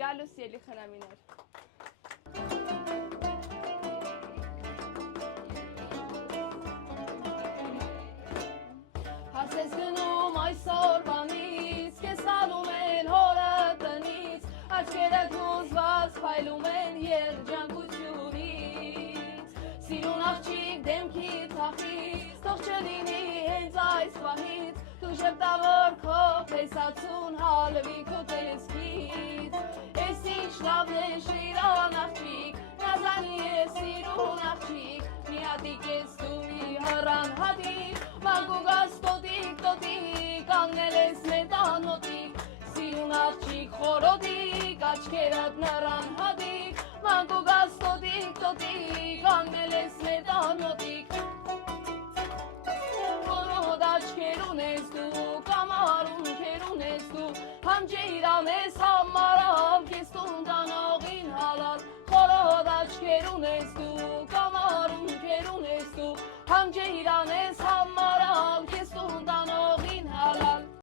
գալուս ելի խնամիներ։ Հասես գնում այսօր բանից, կես տանում են հորը տնից, աչքերը հուզված փայլում են երջանկությունից, սիրուն աղջիկ դեմքի թախից, թող չլինի հենց այս պահից, դու ժպտավոր քո տեսացուն հալվի քո տեսքից, ես ինչ լավն է շիրան աղջիկ, նազանի է սիրուն աղջիկ, մի հատիկ ես դու մի հռան հատիկ, մանկուգաս տոտիկ, անգնել ես նետանոտիկ, սիրուն աղջիկ խորոտիկ, աչքերդ նռան հատիկ, մանկուգաս տոտիկ, անգնել ես նետանոտիկ, աչքեր ունես դու, կամար ունքեր ունես դու, համջեյրան ես հա